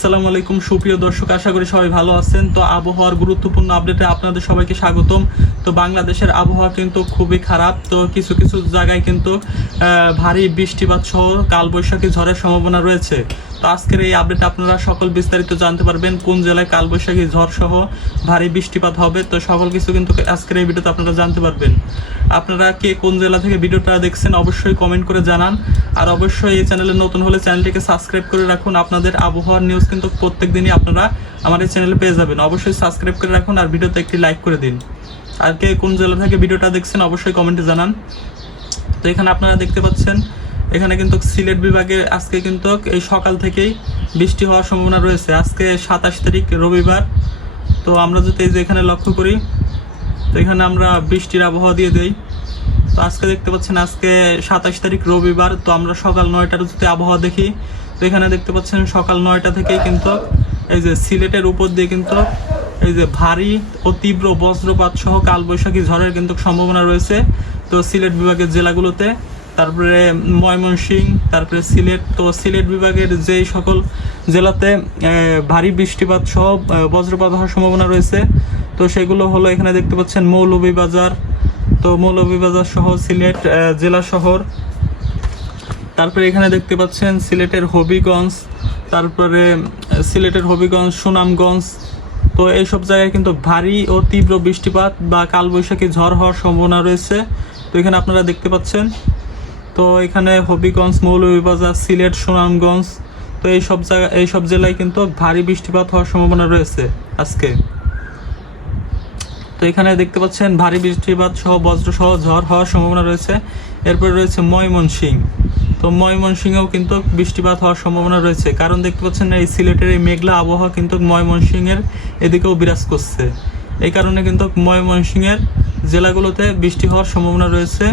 আসসালামু আলাইকুম। সুপ্রিয় দর্শক, আশা করি সবাই ভালো আছেন। তো আবহাওয়ার গুরুত্বপূর্ণ আপডেটে আপনাদের সবাইকে স্বাগতম। তো বাংলাদেশের আবহাওয়া কিন্তু খুবই খারাপ। তো কিছু কিছু জায়গায় কিন্তু ভারী বৃষ্টিপাত সহ কালবৈশাখী ঝড়ের সম্ভাবনা রয়েছে। তো আজকের এই আপডেট আপনারা সকল বিস্তারিত জানতে পারবেন। কোন জেলায় কালবৈশাখী ঝড় সহ ভারী বৃষ্টিপাত হবে, তো সকল কিছু কিন্তু আজকের এই ভিডিওতে আপনারা জানতে পারবেন। আপনারা কে কোন জেলা থেকে ভিডিওটা দেখছেন, অবশ্যই কমেন্ট করে জানান। আর অবশ্যই এই চ্যানেলে নতুন হলে চ্যানেলটিকে সাবস্ক্রাইব করে রাখুন। আপনাদের আবহাওয়ার নিউজ কিন্তু প্রত্যেক দিনই আপনারা আমার এই চ্যানেলে পেয়ে যাবেন। অবশ্যই সাবস্ক্রাইব করে রাখুন আর ভিডিওতে একটি লাইক করে দিন। আর কে কোন জেলা থেকে ভিডিওটা দেখছেন, অবশ্যই কমেন্টে জানান। তো এখানে আপনারা দেখতে পাচ্ছেন এখানে কিন্তু সিলেট বিভাগে আজকে কিন্তু এই সকাল থেকেই বৃষ্টি হওয়ার সম্ভাবনা রয়েছে। আজকে সাতাশ তারিখ, রবিবার। তো আমরা যদি এই যে এখানে লক্ষ্য করি, তো এখানে আমরা বৃষ্টির আবহাওয়া দিয়ে দেই। তো আজকে দেখতে পাচ্ছেন, আজকে সাতাশ তারিখ, রবিবার। তো আমরা সকাল নয়টার যদি আবহাওয়া দেখি, তো এখানে দেখতে পাচ্ছেন সকাল নয়টা থেকেই কিন্তু এই যে সিলেটের উপর দিয়ে কিন্তু এই যে ভারী ও তীব্র বজ্রপাত সহ কালবৈশাখী ঝড়ের কিন্তু সম্ভাবনা রয়েছে। তো সিলেট বিভাগের জেলাগুলোতে তারপরে ময়মনসিং, তারপরে সিলেট। তো সিলেট বিভাগের যেই সকল জেলাতে ভারী বৃষ্টিপাত সহ বজ্রপাত হওয়ার সম্ভাবনা রয়েছে। তো সেগুলো হলো এখানে দেখতে পাচ্ছেন মৌলভীবাজার। তো মৌলভীবাজার সহ সিলেট জেলা শহর। তারপরে এখানে দেখতে পাচ্ছেন সিলেটের হবিগঞ্জ, তারপরে সিলেটের হবিগঞ্জ, সুনামগঞ্জ। তো এইসব জায়গায় কিন্তু ভারী ও তীব্র বৃষ্টিপাত বা কালবৈশাখী ঝড় হওয়ার সম্ভাবনা রয়েছে। তো এখানে আপনারা দেখতে পাচ্ছেন তো এখানে হবিগঞ্জ, মৌলভীবাজার, সিলেট, সুনামগঞ্জ, তো এই সব জায়গা এই সব জেলায় কিন্তু ভারী বৃষ্টিপাত হওয়ার সম্ভাবনা রয়েছে আজকে। তো এখানে দেখতে পাচ্ছেন ভারী বৃষ্টিপাত সহ বজ্র সহ ঝড় হওয়ার সম্ভাবনা রয়েছে। এরপরে রয়েছে ময়মনসিং। তো ময়মনসিংহেও কিন্তু বৃষ্টিপাত হওয়ার সম্ভাবনা রয়েছে। কারণ দেখতে পাচ্ছেন এই সিলেটের এই মেঘলা আবহাওয়া কিন্তু ময়মনসিংহের এদিকেও বিরাজ করছে। এই কারণে কিন্তু ময়মনসিংহের জেলাগুলোতে বৃষ্টি হওয়ার সম্ভাবনা রয়েছে।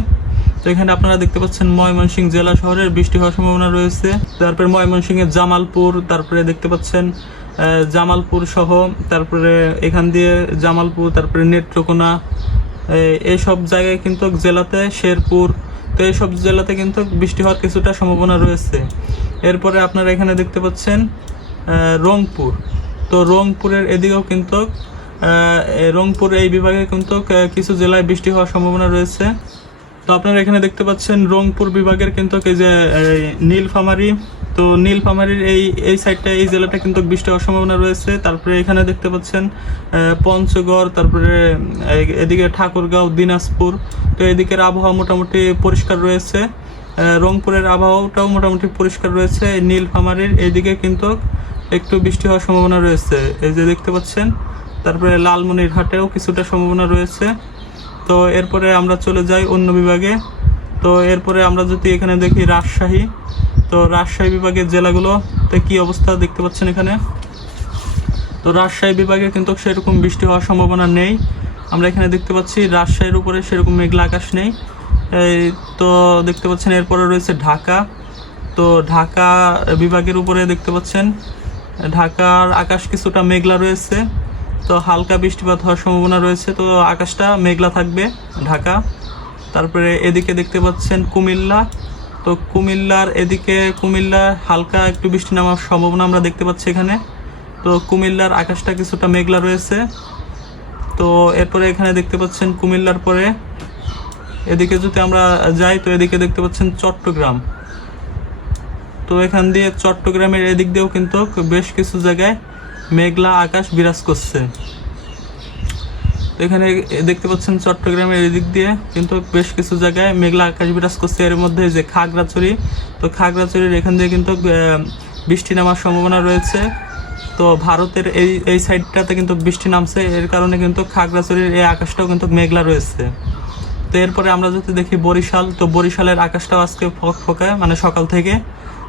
তো এখানে আপনারা দেখতে পাচ্ছেন ময়মনসিংহ জেলা শহরের বৃষ্টি হওয়ার সম্ভাবনা রয়েছে। তারপরে ময়মনসিংহের জামালপুর, তারপরে দেখতে পাচ্ছেন জামালপুর সহ, তারপরে এখান দিয়ে জামালপুর, তারপরে নেত্রকোনা এই- এইসব জায়গায় কিন্তু জেলাতে শেরপুর, তো এইসব জেলাতে কিন্তু বৃষ্টি হওয়ার কিছুটা সম্ভাবনা রয়েছে। এরপরে আপনারা এখানে দেখতে পাচ্ছেন রংপুর। তো রংপুরের এদিকেও কিন্তু রংপুর এই বিভাগে কিন্তু কিছু জেলায় বৃষ্টি হওয়ার সম্ভাবনা রয়েছে। তো আপনারা এখানে দেখতে পাচ্ছেন রংপুর বিভাগের কিন্তু এই যে নীলফামারী তো নীলফামারীর এই এই সাইডটা এই জেলাটা কিন্তু বৃষ্টি হওয়ার সম্ভাবনা রয়েছে। তারপরে এখানে দেখতে পাচ্ছেন পঞ্চগড়, তারপরে এদিকে ঠাকুরগাঁও, দিনাজপুর। তো এদিকের আবহাওয়া মোটামুটি পরিষ্কার রয়েছে। রংপুরের আবহাওয়াটাও মোটামুটি পরিষ্কার রয়েছে। নীলফামারীর এইদিকে কিন্তু একটু বৃষ্টি হওয়ার সম্ভাবনা রয়েছে। এই যে দেখতে পাচ্ছেন, তারপরে লালমনিরহাটেও কিছুটা সম্ভাবনা রয়েছে। তো এরপরে আমরা চলে যাই অন্য বিভাগে। তো এরপরে আমরা যদি এখানে দেখি রাজশাহী, তো রাজশাহী বিভাগের জেলাগুলোতে কি অবস্থা দেখতে পাচ্ছেন এখানে? তো রাজশাহী বিভাগে কিন্তু সেরকম বৃষ্টি হওয়ার সম্ভাবনা নেই। আমরা এখানে দেখতে পাচ্ছি রাজশাহীর উপরে সেরকম মেঘলা আকাশ নেই। তো দেখতে পাচ্ছেন এরপরে রয়েছে ঢাকা। তো ঢাকা বিভাগের উপরে দেখতে পাচ্ছেন, ঢাকার আকাশ কিছুটা মেঘলা রয়েছে। তো হালকা বৃষ্টিপাত হওয়ার সম্ভাবনা রয়েছে। তো আকাশটা মেঘলা থাকবে ঢাকা। তারপরে এদিকে দেখতে পাচ্ছেন কুমিল্লা। তো কুমিল্লার এদিকে কুমিল্লা হালকা একটু বৃষ্টি নামার সম্ভাবনা আমরা দেখতে পাচ্ছি এখানে। তো কুমিল্লার আকাশটা কিছুটা মেঘলা রয়েছে। তো এরপরে এখানে দেখতে পাচ্ছেন কুমিল্লার পরে এদিকে যদি আমরা যাই, তো এদিকে দেখতে পাচ্ছেন চট্টগ্রাম। তো এখান দিয়ে চট্টগ্রামের এদিক দিয়েও কিন্তু বেশ কিছু জায়গায় মেঘলা আকাশ বিরাজ করছে। তো এখানে দেখতে পাচ্ছেন চট্টগ্রামের এদিক দিয়ে, কিন্তু বেশ কিছু জায়গায় মেঘলা আকাশ বিরাজ করছে। এর মধ্যে যে খাগড়াছড়ি, তো খাগড়াছড়ির এখান দিয়ে কিন্তু বৃষ্টি নামার সম্ভাবনা রয়েছে। তো ভারতের এই এই সাইডটাতে কিন্তু বৃষ্টি নামছে। এর কারণে কিন্তু খাগড়াছড়ির এই আকাশটাও কিন্তু মেঘলা রয়েছে। তো এরপরে আমরা যদি দেখি বরিশাল, তো বরিশালের আকাশটাও আজকে ফকফকায় মানে সকাল থেকে।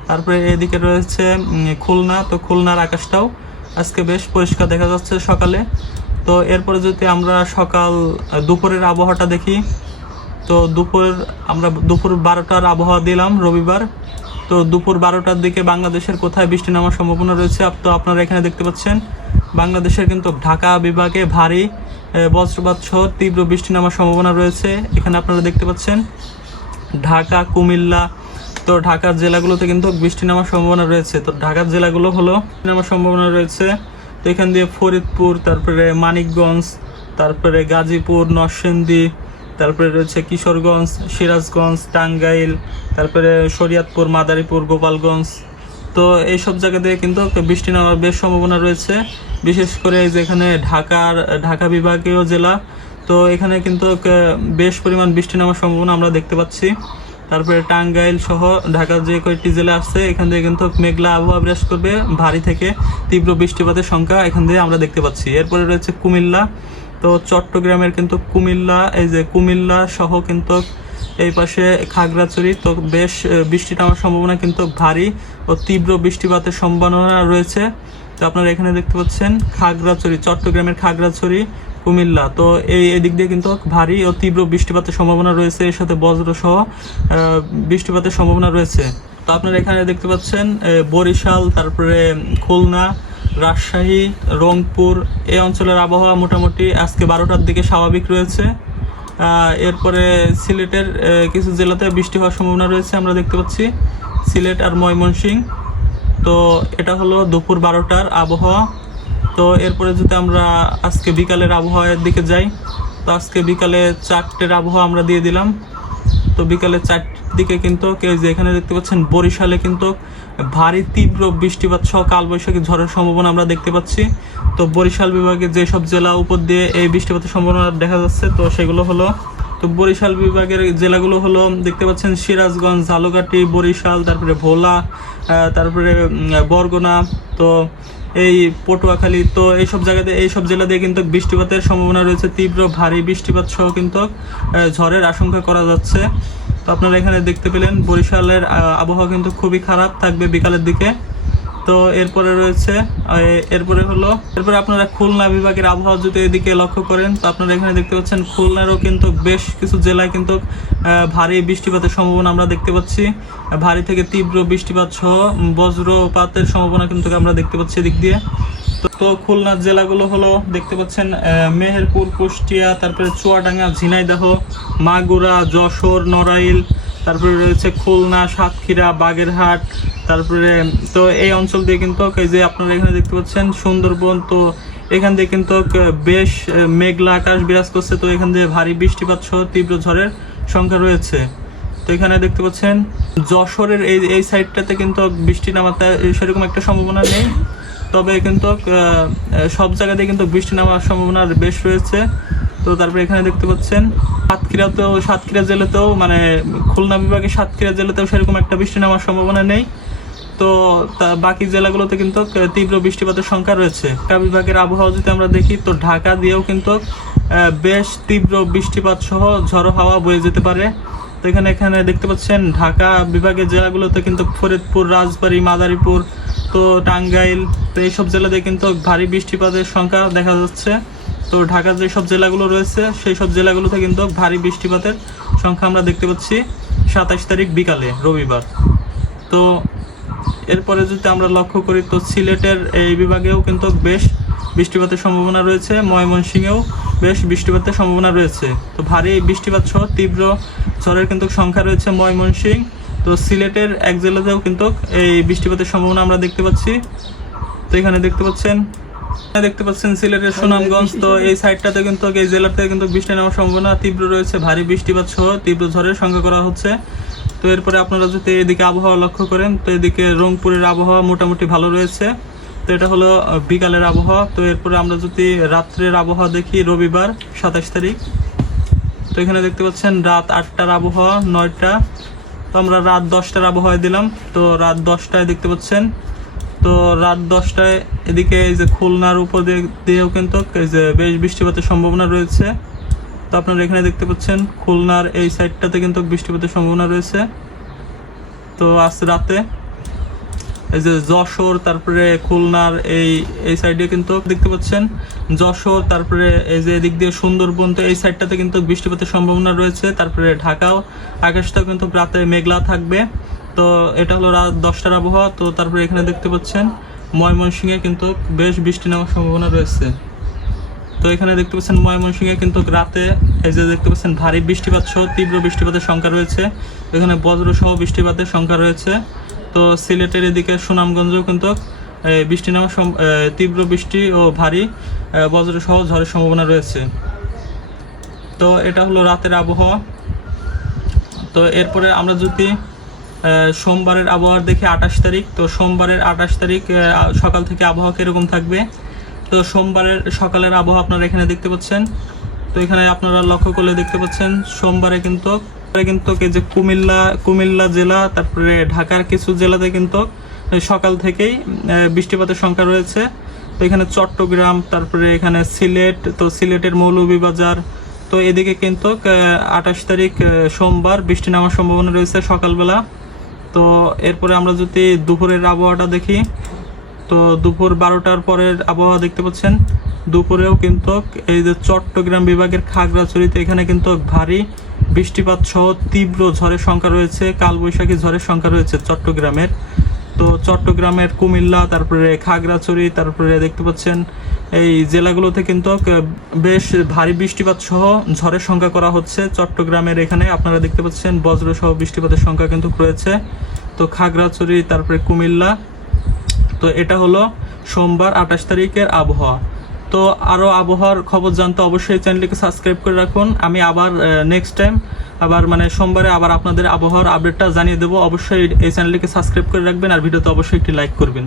তারপরে এদিকে রয়েছে খুলনা, তো খুলনার আকাশটাও আজকে বেশ পরিষ্কার দেখা যাচ্ছে সকালে। তো এরপরে যদি আমরা সকাল দুপুরের আবহাওয়াটা দেখি, তো দুপুর আমরা দুপুর বারোটার আবহাওয়া দিলাম রবিবার। তো দুপুর বারোটার দিকে বাংলাদেশের কোথায় বৃষ্টি নামার সম্ভাবনা রয়েছে? তো আপনারা এখানে দেখতে পাচ্ছেন, বাংলাদেশের কিন্তু ঢাকা বিভাগে ভারী বজ্রপাত সহ তীব্র বৃষ্টি নামার সম্ভাবনা রয়েছে। এখানে আপনারা দেখতে পাচ্ছেন, ঢাকা, কুমিল্লা তো ঢাকার জেলাগুলোতে কিন্তু বৃষ্টি নামার সম্ভাবনা রয়েছে। তো ঢাকার জেলাগুলো হলো নামার সম্ভাবনা রয়েছে। তো এখান দিয়ে ফরিদপুর, তারপরে মানিকগঞ্জ, তারপরে গাজীপুর, নরসিংদী, তারপরে রয়েছে কিশোরগঞ্জ, সিরাজগঞ্জ, টাঙ্গাইল, তারপরে শরীয়তপুর, মাদারীপুর, গোপালগঞ্জ। তো এইসব জায়গা দিয়ে কিন্তু বৃষ্টি নামার বেশ সম্ভাবনা রয়েছে। বিশেষ করে এই যে এখানে ঢাকার, ঢাকা বিভাগীয় জেলা, তো এখানে কিন্তু বেশ পরিমাণ বৃষ্টি নামার সম্ভাবনা আমরা দেখতে পাচ্ছি। তারপরে টাঙ্গাইল সহ ঢাকার যে কয়েকটি জেলা আসছে এখান থেকে কিন্তু মেঘলা আবহাওয়া বিরাজ করবে, ভারী থেকে তীব্র বৃষ্টিপাতের সংখ্যা এখান থেকে আমরা দেখতে পাচ্ছি। এরপরে রয়েছে কুমিল্লা। তো চট্টগ্রামের কিন্তু কুমিল্লা, এই যে কুমিল্লা সহ কিন্তু এই পাশে খাগড়াছড়ি, তো বেশ বৃষ্টি নামার সম্ভাবনা কিন্তু ভারী ও তীব্র বৃষ্টিপাতের সম্ভাবনা রয়েছে। তো আপনারা এখানে দেখতে পাচ্ছেন খাগড়াছড়ি, চট্টগ্রামের খাগড়াছড়ি কুমিল্লা। তো এই এদিক দিয়ে কিন্তু ভারী ও তীব্র বৃষ্টিপাতের সম্ভাবনা রয়েছে, এর সাথে বজ্র সহ বৃষ্টিপাতের সম্ভাবনা রয়েছে। তো আপনারা এখানে দেখতে পাচ্ছেন বরিশাল, তারপরে খুলনা, রাজশাহী, রংপুর এই অঞ্চলের আবহাওয়া মোটামুটি আজকে বারোটার দিকে স্বাভাবিক রয়েছে। এরপরে সিলেটের কিছু জেলাতে বৃষ্টি হওয়ার সম্ভাবনা রয়েছে, আমরা দেখতে পাচ্ছি সিলেট আর ময়মনসিংহ। তো এটা হলো দুপুর বারোটার আবহাওয়া। তো এরপরে যদি আমরা আজকে বিকালের আবহাওয়ার দিকে যাই, তো আজকে বিকালে চারটের আবহাওয়া আমরা দিয়ে দিলাম। তো বিকালে চারটের দিকে কিন্তু যে এখানে দেখতে পাচ্ছেন, বরিশালে কিন্তু ভারী তীব্র বৃষ্টিপাত সহ কালবৈশাখী ঝড়ের সম্ভাবনা আমরা দেখতে পাচ্ছি। তো বরিশাল বিভাগে যেসব জেলা উপর দিয়ে এই বৃষ্টিপাতের সম্ভাবনা দেখা যাচ্ছে, তো সেগুলো হলো তো বরিশাল বিভাগের জেলাগুলো হলো, দেখতে পাচ্ছেন সিরাজগঞ্জ, ঝালকাঠি, বরিশাল, তারপরে ভোলা তারপরে বরগুনা, তো এই পটুয়াখালী, তো এইসব জায়গাতে, এইসব জেলা দিয়ে কিন্তু বৃষ্টিপাতের সম্ভাবনা রয়েছে, তীব্র ভারী বৃষ্টিপাত সহ কিন্তু ঝড়ের আশঙ্কা করা যাচ্ছে। তো আপনারা এখানে দেখতে পেলেন, বরিশালের আবহাওয়া কিন্তু খুবই খারাপ, থাকবে বিকালের দিকে। তো এরপরে রয়েছে এরপরে হলো, এরপরে আপনারা খুলনা বিভাগের আবহাওয়া যদি এদিকে লক্ষ্য করেন, তো আপনারা এখানে দেখতে পাচ্ছেন খুলনারও কিন্তু বেশ কিছু জেলায় কিন্তু ভারী বৃষ্টিপাতের সম্ভাবনা আমরা দেখতে পাচ্ছি। ভারী থেকে তীব্র বৃষ্টিপাত সহ বজ্রপাতের সম্ভাবনা কিন্তু আমরা দেখতে পাচ্ছি এদিক দিয়ে। তো- খুলনার জেলাগুলো হলো, দেখতে পাচ্ছেন মেহেরপুর, কুষ্টিয়া, তারপরে চুয়াডাঙ্গা, ঝিনাইদহ, মাগুরা, যশোর, নড়াইল তারপরে রয়েছে খুলনা, সাতক্ষীরা, বাগেরহাট, তারপরে, তো এই অঞ্চল দিয়ে কিন্তু এই যে আপনারা এখানে দেখতে পাচ্ছেন সুন্দরবন, তো এখান দিয়ে কিন্তু বেশ মেঘলা আকাশ বিরাজ করছে, তো এখান দিয়ে ভারী বৃষ্টিপাত সহ তীব্র ঝড়ের সংখ্যা রয়েছে। তো এখানে দেখতে পাচ্ছেন যশোরের এই এই সাইডটাতে কিন্তু বৃষ্টি নামাতে সেরকম একটা সম্ভাবনা নেই। তবে কিন্তু সব জায়গাতে কিন্তু বৃষ্টি নামার সম্ভাবনা বেশ রয়েছে। তো তারপরে এখানে দেখতে পাচ্ছেন, সাতক্ষীরাতেও, সাতক্ষীরা জেলাতেও মানে খুলনা বিভাগে সাতক্ষীরা জেলাতেও সেরকম একটা বৃষ্টি নামার সম্ভাবনা নেই। তো বাকি জেলাগুলোতে কিন্তু তীব্র বৃষ্টিপাতের সংখ্যা রয়েছে। ঢাকা বিভাগের আবহাওয়া যদি আমরা দেখি, তো ঢাকা দিয়েও কিন্তু বেশ তীব্র বৃষ্টিপাত সহ ঝড়ো হাওয়া বয়ে যেতে পারে। তো এখানে এখানে দেখতে পাচ্ছেন, ঢাকা বিভাগের জেলাগুলোতে কিন্তু ফরিদপুর, রাজবাড়ী, মাদারীপুর, তো টাঙ্গাইল, তো এইসব জেলাতে কিন্তু ভারী বৃষ্টিপাতের সংখ্যা দেখা যাচ্ছে। তো ঢাকার যেসব জেলাগুলো রয়েছে, সেই সব জেলাগুলোতে কিন্তু ভারী বৃষ্টিপাতের সংখ্যা আমরা দেখতে পাচ্ছি সাতাশ তারিখ বিকালে, রবিবার। তো এরপরে যদি আমরা লক্ষ্য করি, তো সিলেটের এই বিভাগেও কিন্তু বেশ বৃষ্টিপাতের সম্ভাবনা রয়েছে, ময়মনসিংহেও বেশ বৃষ্টিপাতের সম্ভাবনা রয়েছে। তো ভারী বৃষ্টিপাত সহ তীব্র ঝড়ের কিন্তু সংখ্যা রয়েছে ময়মনসিংহ। তো সিলেটের এক জেলাতেও কিন্তু এই বৃষ্টিপাতের সম্ভাবনা আমরা দেখতে পাচ্ছি। তো এখানে দেখতে পাচ্ছেন দেখতে পাচ্ছেন সিলেটের সুনামগঞ্জ, তো এই সাইডটাতে কিন্তু, এই জেলাতে কিন্তু বৃষ্টি নেওয়ার সম্ভাবনা তীব্র রয়েছে, ভারী বৃষ্টিপাত সহ তীব্র ঝড়ের সংখ্যা করা হচ্ছে। তো এরপরে আপনারা যদি এদিকে আবহাওয়া লক্ষ্য করেন, তো এদিকে রংপুরের আবহাওয়া মোটামুটি ভালো রয়েছে। তো এটা হলো বিকালের আবহাওয়া। তো এরপরে আমরা যদি রাত্রের আবহাওয়া দেখি, রবিবার, সাতাশ তারিখ। তো এখানে দেখতে পাচ্ছেন, রাত আটটার আবহাওয়া, নয়টা। তো আমরা রাত দশটার আবহাওয়া দিলাম। তো রাত দশটায় দেখতে পাচ্ছেন তো রাত দশটায় এদিকে এই যে খুলনার উপর দিয়ে দিয়েও কিন্তু এই যে বেশ বৃষ্টিপাতের সম্ভাবনা রয়েছে। তো আপনারা এখানে দেখতে পাচ্ছেন, খুলনার এই সাইডটাতে কিন্তু বৃষ্টিপাতের সম্ভাবনা রয়েছে। তো আজ রাতে এই যে যশোর, তারপরে খুলনার এই এই সাইডে কিন্তু দেখতে পাচ্ছেন, যশোর, তারপরে এই যে এদিক দিয়ে সুন্দরবন, তো এই সাইডটাতে কিন্তু বৃষ্টিপাতের সম্ভাবনা রয়েছে। তারপরে ঢাকাও, আকাশটাও কিন্তু রাতে মেঘলা থাকবে। তো এটা হলো রাত দশটার আবহাওয়া, তো তারপরে এখানে দেখতে পাচ্ছেন ময়মনসিংহে কিন্তু বেশ বৃষ্টি নামার সম্ভাবনা রয়েছে। তো এখানে দেখতে পাচ্ছেন ময়মনসিংহে কিন্তু রাতে এই যে দেখতে পাচ্ছেন ভারী বৃষ্টিপাত সহ তীব্র বৃষ্টিপাতের সংখ্যা রয়েছে। এখানে বজ্র সহ বৃষ্টিপাতের সংখ্যা রয়েছে। তো সিলেটের এদিকে সুনামগঞ্জেও কিন্তু বৃষ্টি নামা সম- তীব্র বৃষ্টি ও ভারী বজ্র সহ ঝড়ের সম্ভাবনা রয়েছে। তো এটা হলো রাতের আবহাওয়া। তো এরপরে আমরা যদি সোমবারের আবহাওয়ার দেখি আঠাশ তারিখ, তো সোমবারের আঠাশ তারিখ সকাল থেকে আবহাওয়া কীরকম থাকবে? তো সোমবারের সকালের আবহাওয়া আপনারা এখানে দেখতে পাচ্ছেন। তো এখানে আপনারা লক্ষ্য করলে দেখতে পাচ্ছেন, সোমবারে কিন্তু কিন্তু যে কুমিল্লা কুমিল্লা জেলা, তারপরে ঢাকার কিছু জেলাতে কিন্তু সকাল থেকেই বৃষ্টিপাতের সংখ্যা রয়েছে। তো এখানে চট্টগ্রাম, তারপরে এখানে সিলেট, তো সিলেটের মৌলভীবাজার, তো এদিকে কিন্তু আঠাশ তারিখ সোমবার বৃষ্টি নামার সম্ভাবনা রয়েছে সকালবেলা। তো এরপরে আমরা যদি দুপুরের আবহাওয়াটা দেখি, তো দুপুর বারোটার পরের আবহাওয়া দেখতে পাচ্ছেন। দুপুরেও কিন্তু এই যে চট্টগ্রাম বিভাগের খাগড়াছড়িতে এখানে কিন্তু ভারী বৃষ্টিপাত সহ তীব্র ঝড়ের সংখ্যা রয়েছে, কালবৈশাখী ঝড়ের সংখ্যা রয়েছে চট্টগ্রামের। তো চট্টগ্রামের কুমিল্লা, তারপরে খাগড়াছড়ি, তারপরে দেখতে পাচ্ছেন এই জেলাগুলোতে কিন্তু বেশ ভারী বৃষ্টিপাত সহ ঝড়ের সংখ্যা করা হচ্ছে। চট্টগ্রামের এখানে আপনারা দেখতে পাচ্ছেন বজ্র সহ বৃষ্টিপাতের সংখ্যা কিন্তু রয়েছে। তো খাগড়াছড়ি, তারপরে কুমিল্লা, তো এটা হলো সোমবার আঠাশ তারিখের আবহাওয়া। তো আরও আবহাওয়ার খবর জানতে অবশ্যই চ্যানেলটিকে সাবস্ক্রাইব করে রাখুন। আমি আবার নেক্সট টাইম আবার মানে সোমবারে আবার আপনাদের আবহাওয়ার আপডেটটা জানিয়ে দেবো। অবশ্যই এই চ্যানেলটিকে সাবস্ক্রাইব করে রাখবেন আর ভিডিওতে অবশ্যই একটি লাইক করবেন।